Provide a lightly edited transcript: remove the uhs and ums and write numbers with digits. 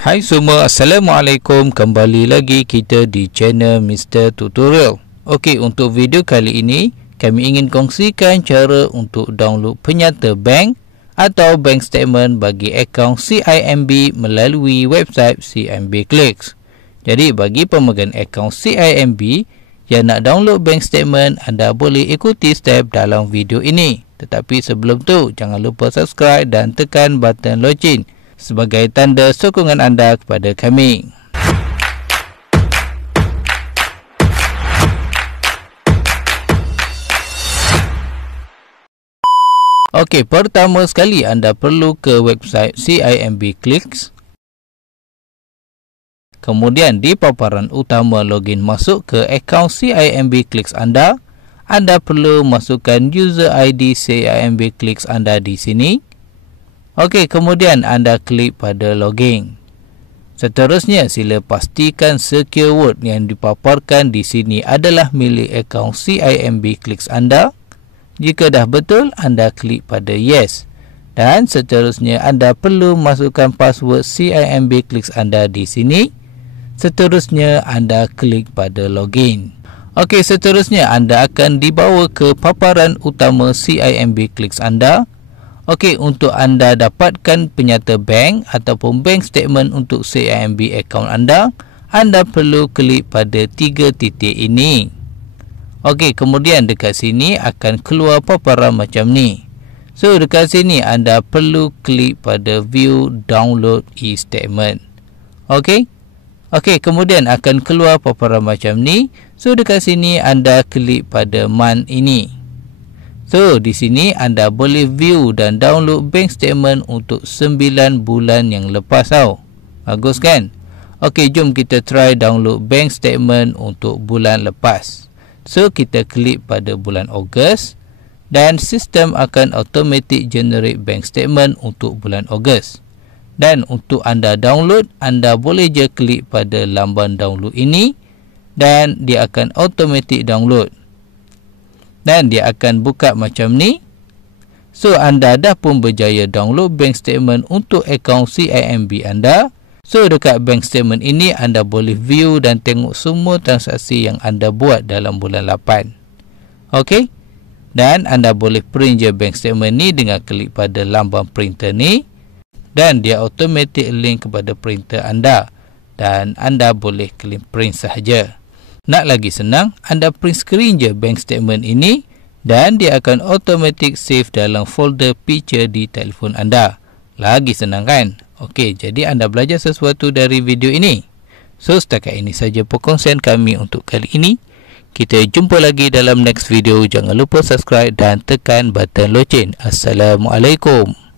Hai semua, Assalamualaikum. Kembali lagi kita di channel Mr. Tutorial. Okey, untuk video kali ini kami ingin kongsikan cara untuk download penyata bank atau bank statement bagi akaun CIMB melalui website CIMB Clicks. Jadi bagi pemegang akaun CIMB yang nak download bank statement, anda boleh ikuti step dalam video ini. Tetapi sebelum tu, jangan lupa subscribe dan tekan button loceng sebagai tanda sokongan anda kepada kami. Okey, pertama sekali anda perlu ke website CIMB Clicks. Kemudian di paparan utama login masuk ke akaun CIMB Clicks anda. Anda perlu masukkan user ID CIMB Clicks anda di sini. Okey, kemudian anda klik pada login. Seterusnya, sila pastikan secure word yang dipaparkan di sini adalah milik akaun CIMB Clicks anda. Jika dah betul, anda klik pada yes. Dan seterusnya, anda perlu masukkan password CIMB Clicks anda di sini. Seterusnya, anda klik pada login. Okey, seterusnya anda akan dibawa ke paparan utama CIMB Clicks anda. Okey, untuk anda dapatkan penyata bank ataupun bank statement untuk CIMB account anda perlu klik pada 3 titik ini. Okey, kemudian dekat sini akan keluar paparan macam ni. So, dekat sini anda perlu klik pada view download e-statement. Okey. Okey, kemudian akan keluar paparan macam ni. So, dekat sini anda klik pada month ini. So, di sini anda boleh view dan download bank statement untuk 9 bulan yang lepas tau. Bagus kan? Okey, jom kita try download bank statement untuk bulan lepas. So, kita klik pada bulan Ogos dan sistem akan automatic generate bank statement untuk bulan Ogos. Dan untuk anda download, anda boleh je klik pada lamban download ini dan dia akan automatic download. Dan dia akan buka macam ni. So, anda dah pun berjaya download bank statement untuk akaun CIMB anda. So, dekat bank statement ini anda boleh view dan tengok semua transaksi yang anda buat dalam bulan 8. Okey. Dan anda boleh print je bank statement ni dengan klik pada lamban printer ni. Dan dia automatic link kepada printer anda. Dan anda boleh klik print sahaja. Nak lagi senang, anda print screen je bank statement ini dan dia akan automatic save dalam folder picture di telefon anda. Lagi senang kan? Okey, jadi anda belajar sesuatu dari video ini. So, setakat ini saja perkongsian kami untuk kali ini. Kita jumpa lagi dalam next video. Jangan lupa subscribe dan tekan button loceng. Assalamualaikum.